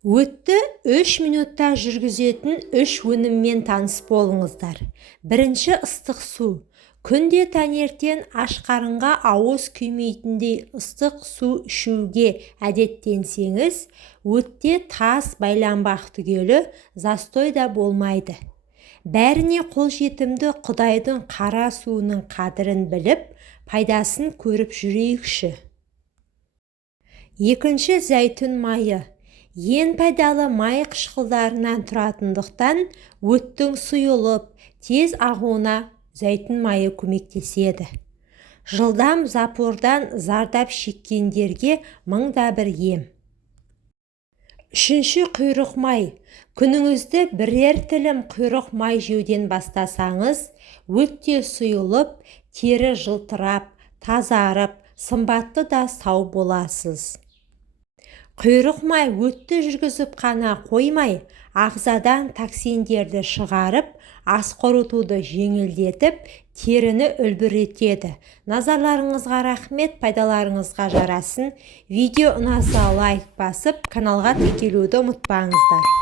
Өтті 3 минутта жүргізетін 3 өніммен таныс болыңыздар. Бірінші, ыстық су. Күнде таңертең аш қарынға ауыз күймейтіндей ыстық су ішуге әдеттенсеңіз, өтте тас байланбақ түгелі застой да болмайды. Бәріне қолжетімді Құдайдың қара суының қадірін біліп, пайдасын көріп жүрейікші. Екінші, зәйтүн майы. Ең пайдалы май қышқылдарынан тұратындықтан өттің сұйылып, тез ағуына зәйтүн майы көмектеседі. Жылдам запордан зардап шеккендерге мыңда бір ем. Үшінші, құйрық май. Күніңізді бірер тілім құйрық май жеуден бастасаңыз, өтте сұйылып, тері жылтырап, тазарып, сымбатты да сау боласыз. Құйрық май өтті жүргізіп қана қоймай, ағзадан токсиндерді шығарып, ас қорытуды жеңілдетіп, теріні үлбіретеді. Назарларыңызға рахмет, пайдаларыңызға жарасын. Видео ұнаса лайк басып, каналға тіркелуді ұмытпаңыздар.